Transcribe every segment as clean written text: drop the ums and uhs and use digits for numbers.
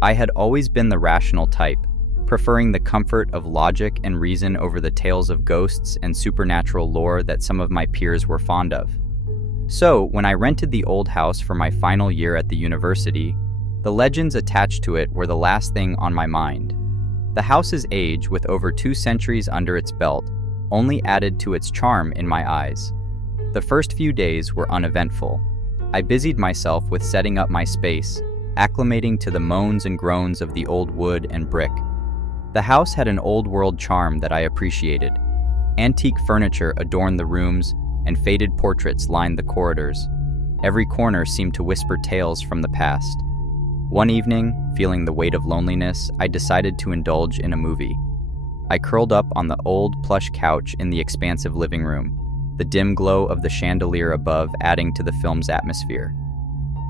I had always been the rational type, preferring the comfort of logic and reason over the tales of ghosts and supernatural lore that some of my peers were fond of. So, when I rented the old house for my final year at the university, the legends attached to it were the last thing on my mind. The house's age, with over 2 centuries under its belt, only added to its charm in my eyes. The first few days were uneventful. I busied myself with setting up my space, acclimating to the moans and groans of the old wood and brick. The house had an old-world charm that I appreciated. Antique furniture adorned the rooms, and faded portraits lined the corridors. Every corner seemed to whisper tales from the past. One evening, feeling the weight of loneliness, I decided to indulge in a movie. I curled up on the old, plush couch in the expansive living room, the dim glow of the chandelier above adding to the film's atmosphere.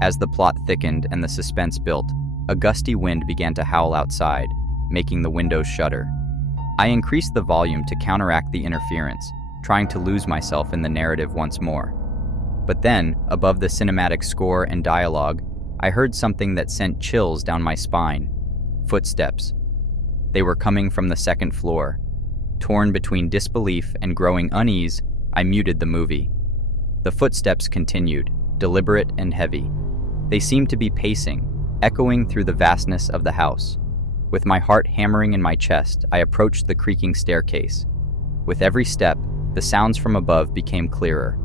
As the plot thickened and the suspense built, a gusty wind began to howl outside, making the windows shudder. I increased the volume to counteract the interference, trying to lose myself in the narrative once more. But then, above the cinematic score and dialogue, I heard something that sent chills down my spine. Footsteps. They were coming from the second floor. Torn between disbelief and growing unease, I muted the movie. The footsteps continued, deliberate and heavy. They seemed to be pacing, echoing through the vastness of the house. With my heart hammering in my chest, I approached the creaking staircase. With every step, the sounds from above became clearer.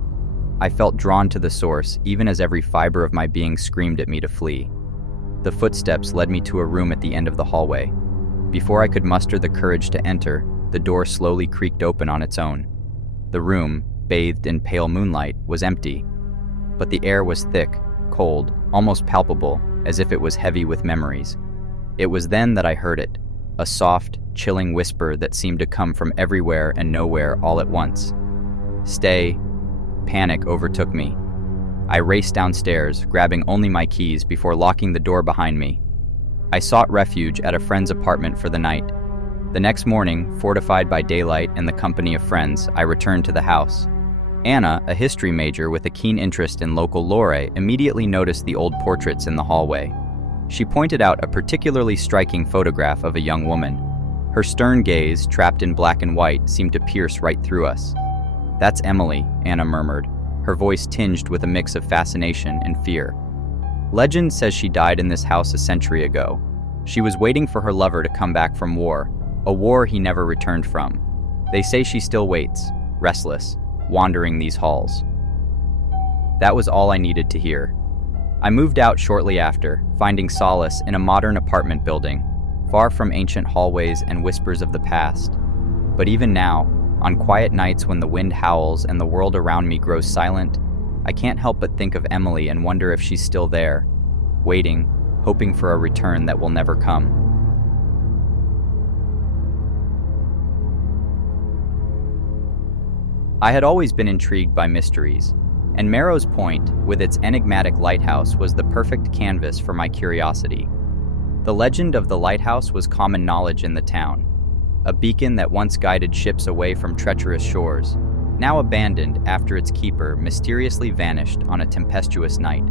I felt drawn to the source, even as every fiber of my being screamed at me to flee. The footsteps led me to a room at the end of the hallway. Before I could muster the courage to enter, the door slowly creaked open on its own. The room, bathed in pale moonlight, was empty. But the air was thick, cold, almost palpable, as if it was heavy with memories. It was then that I heard it, a soft, chilling whisper that seemed to come from everywhere and nowhere all at once. "Stay." Panic overtook me. I raced downstairs, grabbing only my keys before locking the door behind me. I sought refuge at a friend's apartment for the night. The next morning, fortified by daylight and the company of friends, I returned to the house. Anna, a history major with a keen interest in local lore, immediately noticed the old portraits in the hallway. She pointed out a particularly striking photograph of a young woman. Her stern gaze, trapped in black and white, seemed to pierce right through us. "That's Emily," Anna murmured, her voice tinged with a mix of fascination and fear. "Legend says she died in this house a century ago. She was waiting for her lover to come back from war, a war he never returned from. They say she still waits, restless, wandering these halls." That was all I needed to hear. I moved out shortly after, finding solace in a modern apartment building, far from ancient hallways and whispers of the past. But even now, on quiet nights when the wind howls and the world around me grows silent, I can't help but think of Emily and wonder if she's still there, waiting, hoping for a return that will never come. I had always been intrigued by mysteries, and Merrow's Point, with its enigmatic lighthouse, was the perfect canvas for my curiosity. The legend of the lighthouse was common knowledge in the town, a beacon that once guided ships away from treacherous shores, now abandoned after its keeper mysteriously vanished on a tempestuous night.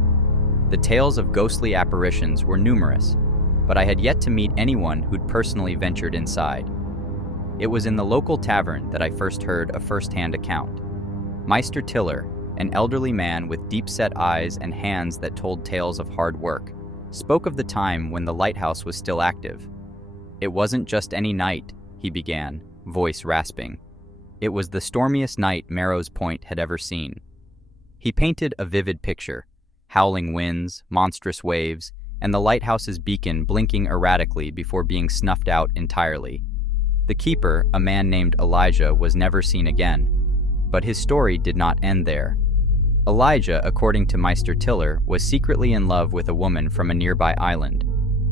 The tales of ghostly apparitions were numerous, but I had yet to meet anyone who'd personally ventured inside. It was in the local tavern that I first heard a first-hand account. Meister Tiller, an elderly man with deep-set eyes and hands that told tales of hard work, spoke of the time when the lighthouse was still active. "It wasn't just any night," he began, voice rasping. "It was the stormiest night Merrow's Point had ever seen." He painted a vivid picture, howling winds, monstrous waves, and the lighthouse's beacon blinking erratically before being snuffed out entirely. The keeper, a man named Elijah, was never seen again, but his story did not end there. Elijah, according to Meister Tiller, was secretly in love with a woman from a nearby island.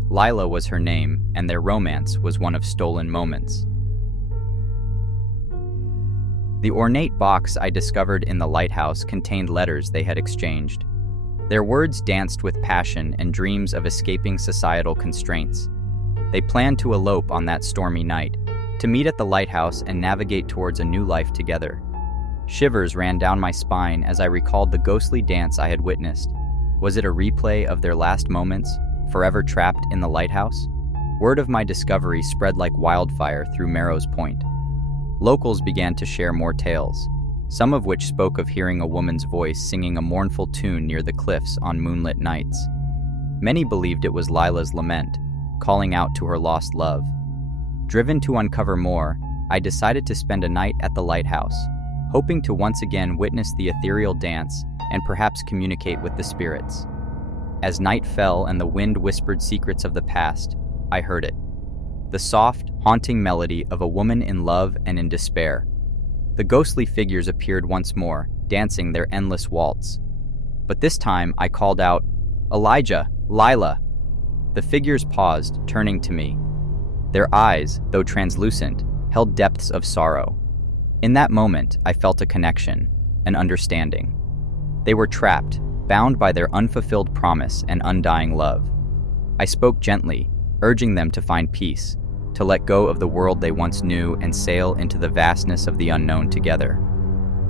Lila was her name, and their romance was one of stolen moments. The ornate box I discovered in the lighthouse contained letters they had exchanged. Their words danced with passion and dreams of escaping societal constraints. They planned to elope on that stormy night, to meet at the lighthouse and navigate towards a new life together. Shivers ran down my spine as I recalled the ghostly dance I had witnessed. Was it a replay of their last moments, forever trapped in the lighthouse? Word of my discovery spread like wildfire through Merrow's Point. Locals began to share more tales, some of which spoke of hearing a woman's voice singing a mournful tune near the cliffs on moonlit nights. Many believed it was Lila's lament, calling out to her lost love. Driven to uncover more, I decided to spend a night at the lighthouse, hoping to once again witness the ethereal dance and perhaps communicate with the spirits. As night fell and the wind whispered secrets of the past, I heard it. The soft, haunting melody of a woman in love and in despair. The ghostly figures appeared once more, dancing their endless waltz. But this time I called out, "Elijah! Lila!" The figures paused, turning to me. Their eyes, though translucent, held depths of sorrow. In that moment, I felt a connection, an understanding. They were trapped, bound by their unfulfilled promise and undying love. I spoke gently, urging them to find peace, to let go of the world they once knew and sail into the vastness of the unknown together.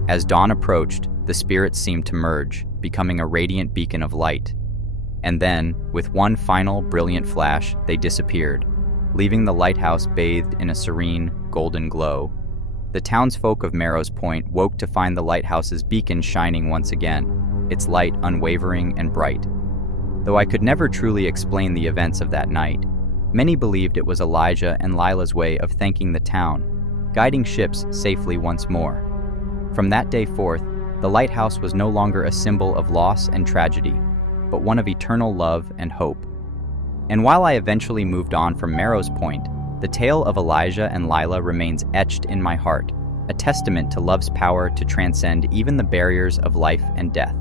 As dawn approached, the spirits seemed to merge, becoming a radiant beacon of light. And then, with one final, brilliant flash, they disappeared, leaving the lighthouse bathed in a serene, golden glow. The townsfolk of Merrow's Point woke to find the lighthouse's beacon shining once again, its light unwavering and bright. Though I could never truly explain the events of that night, many believed it was Elijah and Lila's way of thanking the town, guiding ships safely once more. From that day forth, the lighthouse was no longer a symbol of loss and tragedy, but one of eternal love and hope. And while I eventually moved on from Merrow's Point, the tale of Elijah and Lila remains etched in my heart, a testament to love's power to transcend even the barriers of life and death.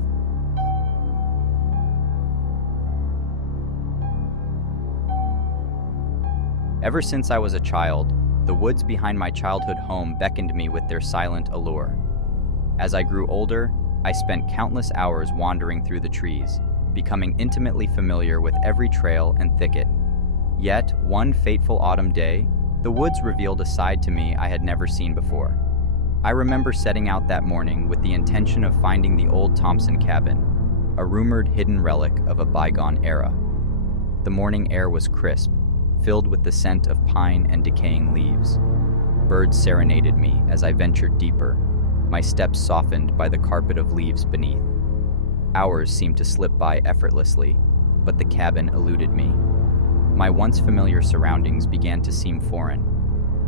Ever since I was a child, the woods behind my childhood home beckoned me with their silent allure. As I grew older, I spent countless hours wandering through the trees, becoming intimately familiar with every trail and thicket. Yet, one fateful autumn day, the woods revealed a side to me I had never seen before. I remember setting out that morning with the intention of finding the old Thompson cabin, a rumored hidden relic of a bygone era. The morning air was crisp, filled with the scent of pine and decaying leaves. Birds serenaded me as I ventured deeper, my steps softened by the carpet of leaves beneath. Hours seemed to slip by effortlessly, but the cabin eluded me. My once familiar surroundings began to seem foreign.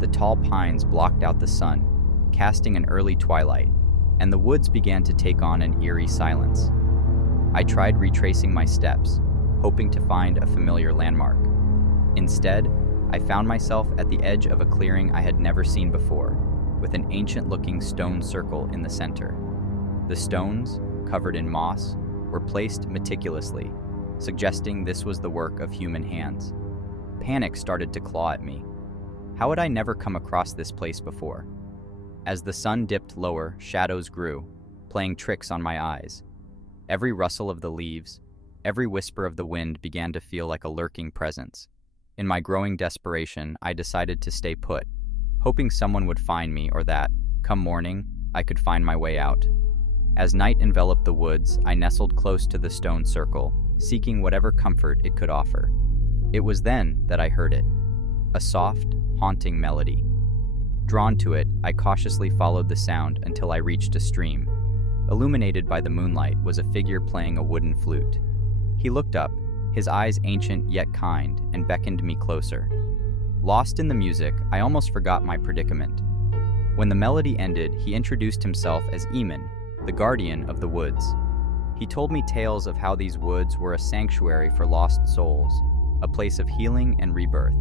The tall pines blocked out the sun, casting an early twilight, and the woods began to take on an eerie silence. I tried retracing my steps, hoping to find a familiar landmark. Instead, I found myself at the edge of a clearing I had never seen before, with an ancient-looking stone circle in the center. The stones, covered in moss, were placed meticulously, suggesting this was the work of human hands. Panic started to claw at me. How had I never come across this place before? As the sun dipped lower, shadows grew, playing tricks on my eyes. Every rustle of the leaves, every whisper of the wind began to feel like a lurking presence. In my growing desperation, I decided to stay put, hoping someone would find me or that, come morning, I could find my way out. As night enveloped the woods, I nestled close to the stone circle, seeking whatever comfort it could offer. It was then that I heard it, a soft, haunting melody. Drawn to it, I cautiously followed the sound until I reached a stream. Illuminated by the moonlight was a figure playing a wooden flute. He looked up, his eyes ancient yet kind, and beckoned me closer. Lost in the music, I almost forgot my predicament. When the melody ended, he introduced himself as Eamon, the guardian of the woods. He told me tales of how these woods were a sanctuary for lost souls, a place of healing and rebirth.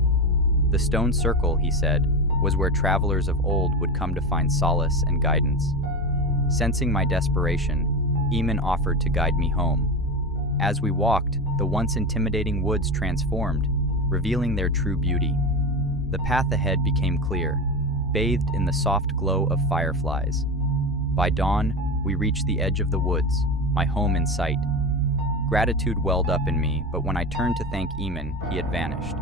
The stone circle, he said, was where travelers of old would come to find solace and guidance. Sensing my desperation, Eamon offered to guide me home. As we walked, the once intimidating woods transformed, revealing their true beauty. The path ahead became clear, bathed in the soft glow of fireflies. By dawn, we reached the edge of the woods, my home in sight. Gratitude welled up in me, but when I turned to thank Eamon, he had vanished.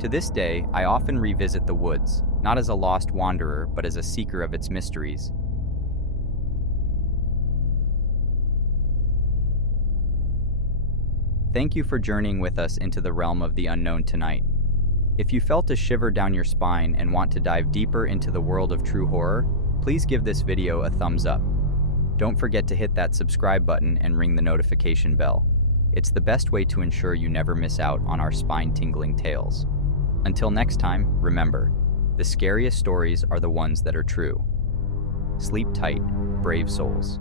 To this day, I often revisit the woods, not as a lost wanderer, but as a seeker of its mysteries. Thank you for journeying with us into the realm of the unknown tonight. If you felt a shiver down your spine and want to dive deeper into the world of true horror, please give this video a thumbs up. Don't forget to hit that subscribe button and ring the notification bell. It's the best way to ensure you never miss out on our spine-tingling tales. Until next time, remember, the scariest stories are the ones that are true. Sleep tight, brave souls.